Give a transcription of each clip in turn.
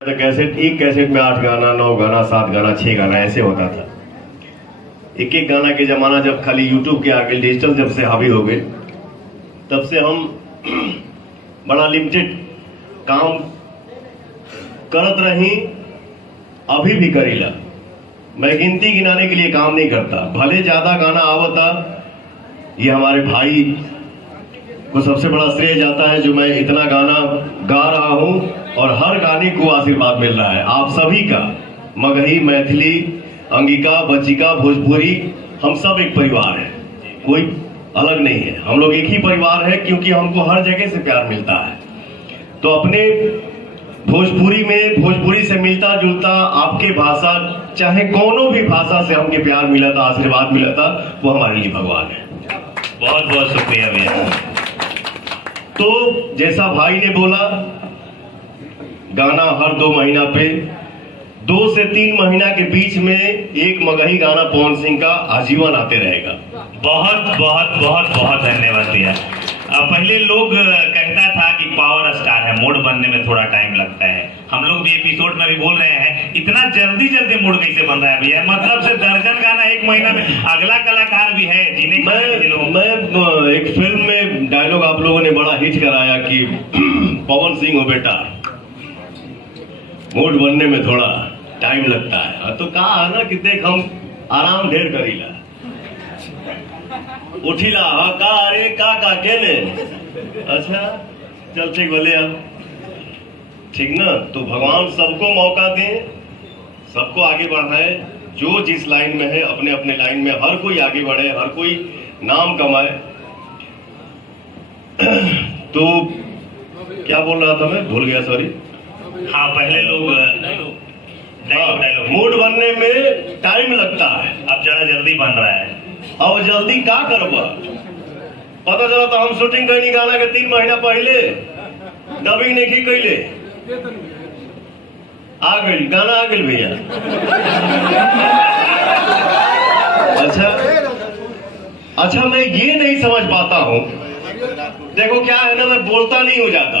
तो कैसेट, एक कैसेट में 8 गाना, 9 गाना, 7 गाना, 6 गाना ऐसे होता था। एक एक गाना के जमाना जब खाली यूट्यूब के आगे डिजिटल जब से हावी हो गए, तब से हम बड़ा लिमिटेड काम करत रही, अभी भी करीला। मैं गिनती गिनाने के लिए काम नहीं करता, भले ज्यादा गाना आवता, ये हमारे भाई को सबसे बड़ा श्रेय जाता है जो मैं इतना गाना गा रहा हूं और हर गाने को आशीर्वाद मिल रहा है आप सभी का। मगही, मैथिली, अंगिका, बचिका, भोजपुरी, हम सब एक परिवार है, कोई अलग नहीं है। हम लोग एक ही परिवार है क्योंकि हमको हर जगह से प्यार मिलता है। तो अपने भोजपुरी में, भोजपुरी से मिलता जुलता आपके भाषा, चाहे कोनो भी भाषा से हमके प्यार मिला था, आशीर्वाद मिला था, वो हमारे लिए भगवान है। बहुत बहुत शुक्रिया भैया। तो जैसा भाई ने बोला, गाना हर 2 महीना पे, 2 से 3 महीना के बीच में एक मगही गाना पवन सिंह का आजीवन आते रहेगा। बहुत बहुत बहुत बहुत धन्यवाद भैया। पहले लोग कहता था कि पावर स्टार है, मूड बनने में थोड़ा टाइम लगता है। हम लोग भी एपिसोड में भी बोल रहे हैं, इतना जल्दी जल्दी मूड कैसे बन रहा है भैया? मतलब से दर्जन गाना 1 महीना में। अगला कलाकार भी है जिन्हें मैं एक फिल्म में डायलॉग आप लोगों ने बड़ा हिट कराया कि पवन सिंह हो बेटा, मूड बनने में थोड़ा टाइम लगता है। तो कहा है ना कि देख हम आराम ढेर करीला, उठिला का रे का केने, अच्छा चल ठीक बोले अब ठीक ना। तो भगवान सबको मौका दें, सबको आगे बढ़ाए, जो जिस लाइन में है अपने अपने लाइन में हर कोई आगे बढ़े, हर कोई नाम कमाए। तो क्या बोल रहा था मैं, भूल गया, सॉरी। हाँ, पहले लोग मूड बनने में टाइम लगता है, अब जरा जल्दी बन रहा है। अब जल्दी क्या करबा, पता चला तो हम शूटिंग करनी गाना के 3 महीना पहले डबिंग नहीं कैले, आ गई गाना आ गई भैया। अच्छा मैं ये नहीं समझ पाता हूँ, देखो क्या है ना, मैं बोलता नहीं हो जाता,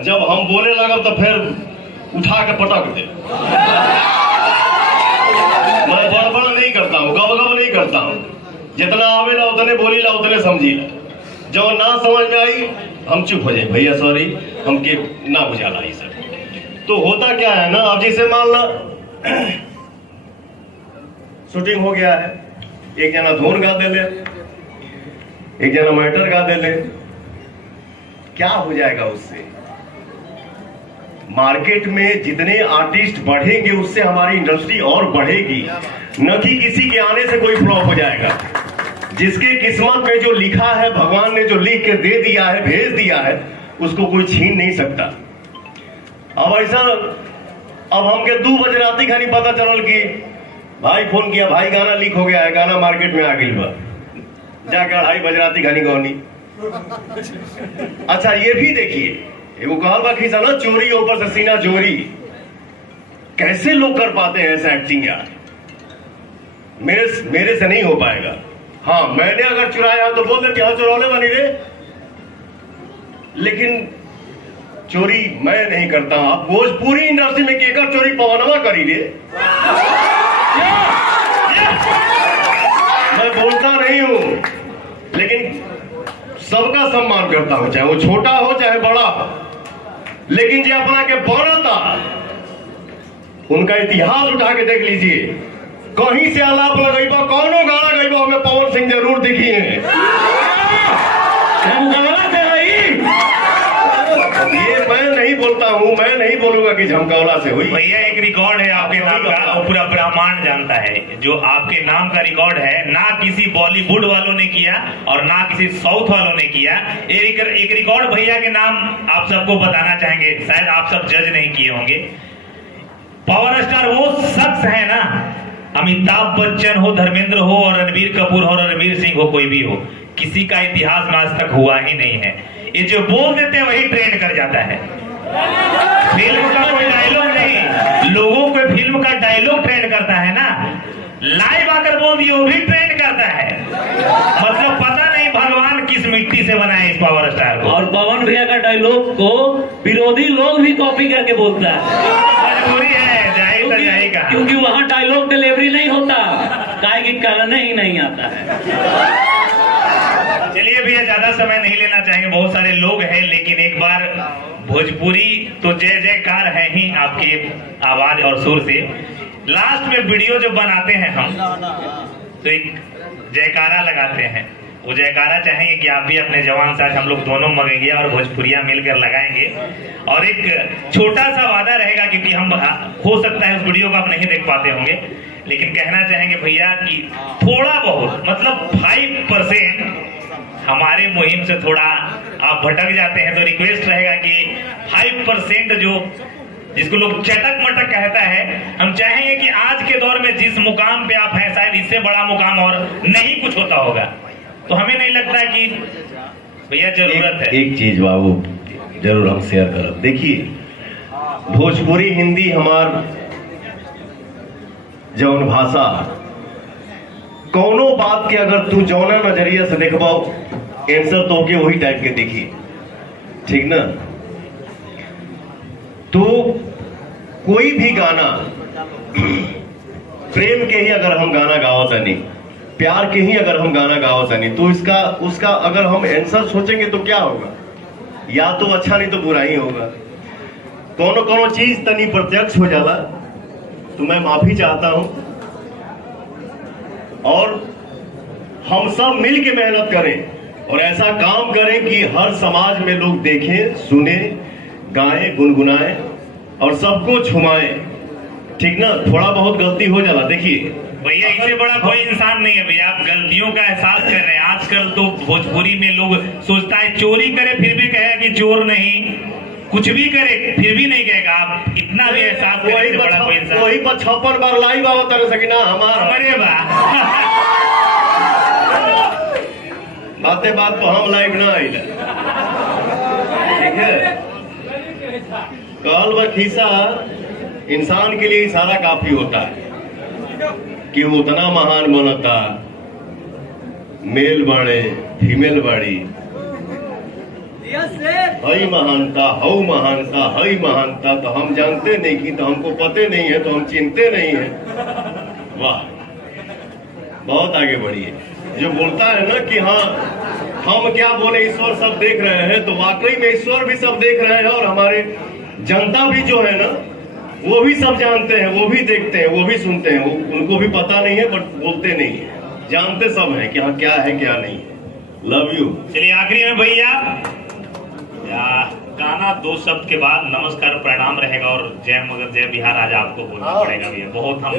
जब हम बोलने लगा तो फिर उठा के पटक दे। मैं बड़बड़ नहीं करता हूँ, गबगब नहीं करता हूँ, जितना आवेला उतने बोलीला, उतने समझीला। जो ना समझ में आई हम चुप हो जाए, भैया सॉरी हमके ना बुझाला ये सब। तो होता क्या है ना, अब जैसे मान लो शूटिंग हो गया है, एक जना धुन गा दे ले, एक जना मैटर गा दे ले, क्या हो जाएगा उससे? मार्केट में जितने आर्टिस्ट बढ़ेंगे उससे हमारी इंडस्ट्री और बढ़ेगी, न कि किसी के आने से कोई फ्लॉप हो जाएगा। जिसके किस्मत में जो लिखा है, भगवान ने जो लिख के दे दिया है, भेज दिया है, उसको कोई छीन नहीं सकता। अब ऐसा, अब हमके 2 बजे रात खानी पता चलल कि भाई फोन किया, भाई गाना लीक हो गया है, गाना मार्केट में आ गई बा, जाके 2:30 बजे रात खानी गौनी। अच्छा ये भी देखिए, एगो कहल बा खिसा ना, चोरी ऊपर से सीना चोरी, कैसे लोग कर पाते हैं ऐसा एक्टिंग यार? मेरे से नहीं हो पाएगा। हाँ, मैंने अगर चुराया तो बोल दे हाँ चुरौले बनी रे, लेकिन चोरी मैं नहीं करता। अब भोजपुरी इंडस्ट्री में केकर चोरी पवनवा करी रे, मैं बोलता नहीं हूं, लेकिन सबका सम्मान करता हूं, चाहे वो छोटा हो चाहे बड़ा हो। लेकिन जो अपना के बनता, उनका इतिहास उठा के देख लीजिए, कहीं से आलाप लगेबा, कौनो गाना गईबा, हमें पवन सिंह जरूर दिखी है। ये मैं नहीं बोलता हूँ, मैं नहीं बोलूंगा कि झमकौला से हुई। भैया एक रिकॉर्ड है आपके नाम का, पूरा ब्रह्मांड जानता है, जो आपके नाम का रिकॉर्ड है, ना किसी बॉलीवुड वालों ने किया और ना किसी साउथ वालों ने किया। एक रिकॉर्ड भैया के नाम आप सबको बताना चाहेंगे, शायद आप सब जज नहीं किए होंगे। पावर स्टार वो शख्स है ना, अमिताभ बच्चन हो, धर्मेंद्र हो, और रणबीर कपूर हो, और रणवीर सिंह हो, कोई भी हो, किसी का इतिहास में आज तक हुआ ही नहीं है। ये जो बोल देते हैं वही ट्रेंड कर जाता है। फिल्म का कोई डायलॉग नहीं, लोगों को फिल्म का डायलॉग ट्रेंड करता है ना, लाइव आकर बोल दिए वो भी ट्रेंड करता है। मतलब पता नहीं भगवान किस मिट्टी से बनाए इस पावर स्टार को। और पवन भैया का डायलॉग को विरोधी लोग भी कॉपी करके बोलता है। मजबूरी है, जाएगा क्योंकि वहाँ डायलॉग डिलीवरी नहीं होता, काय की करने ही नहीं आता है। चलिए भैया, ज्यादा समय नहीं लेना चाहेंगे, बहुत सारे लोग हैं, लेकिन एक बार भोजपुरी तो जय जयकार है ही आपकी आवाज और सुर से। लास्ट में वीडियो जो बनाते हैं हम, तो एक जयकारा लगाते हैं। वो जयकारा चाहेंगे कि आप भी अपने जवान साथ, हम लोग दोनों मगेंगे और भोजपुरिया मिलकर लगाएंगे। और एक छोटा सा वादा रहेगा, क्योंकि हम हो सकता है उस वीडियो को आप नहीं देख पाते होंगे, लेकिन कहना चाहेंगे भैया कि थोड़ा बहुत, मतलब 5% हमारे मुहिम से थोड़ा आप भटक जाते हैं, तो रिक्वेस्ट रहेगा कि 5% जो जिसको लोग चटक मटक कहता है, हम चाहेंगे कि आज के दौर में जिस मुकाम पे आप हैं, शायद इससे बड़ा मुकाम और नहीं कुछ होता होगा। तो हमें नहीं लगता कि भैया जरूरत है। एक चीज बाबू जरूर हम शेयर करब। देखिए, भोजपुरी हिंदी हमार जौन भाषा, कौनो बात के अगर तू जौना नजरिया से देखबाओ, आंसर तो के वही टाइप के देखी, ठीक ना। तो कोई भी गाना प्रेम के ही अगर हम गाना गावत नहीं, प्यार के ही अगर हम गाना गावत नहीं, तो इसका उसका अगर हम आंसर सोचेंगे तो क्या होगा? या तो अच्छा नहीं तो बुरा ही होगा। कोनो कोनो चीज तनी प्रत्यक्ष हो जाला, तो मैं माफी चाहता हूं। और हम सब मिल के मेहनत करें और ऐसा काम करें कि हर समाज में लोग देखें, सुने, गाएं, गुनगुनाएं और सबको छुमाएं, ठीक ना। थोड़ा बहुत गलती हो जाला, देखिए भैया इससे बड़ा कोई इंसान नहीं है भैया, आप गलतियों का एहसास कर रहे हैं। आजकल तो भोजपुरी में लोग सोचता है चोरी करे फिर भी कहेगा कि चोर नहीं, कुछ भी करे फिर भी नहीं कहेगा। आप इतना भी एहसास करें, इससे बड़ा कोई इंसान वही 56 बार लाइव आवत रह सकिना हमारा। अरे वाह, बातें बात तो हम लाइव ना आइला, ठीक है। काल व खीसा इंसान के लिए इशारा काफी होता है कि वो उतना महान बनता, मेल बाड़े फीमेल बाड़ी, हई महानता, हऊ महानता, हई महानता, तो हम जानते नहीं कि, तो हमको पते नहीं है, तो हम चिंते नहीं है। वाह, बहुत आगे बढ़िए। जो बोलता है ना कि हाँ हम क्या बोले, ईश्वर सब देख रहे हैं, तो वाकई में ईश्वर भी सब देख रहे हैं और हमारे जनता भी जो है ना, वो भी सब जानते हैं, वो भी देखते हैं, वो भी सुनते हैं। उनको भी पता नहीं है, बट बोलते नहीं है, जानते सब है कि हाँ क्या है क्या नहीं है। Love you. चलिए आखिरी में भैया गाना 2 शब्द के बाद नमस्कार प्रणाम रहेगा और जय मगर जय बिहार आज आपको बोलना पड़ेगा भैया। बहुत हम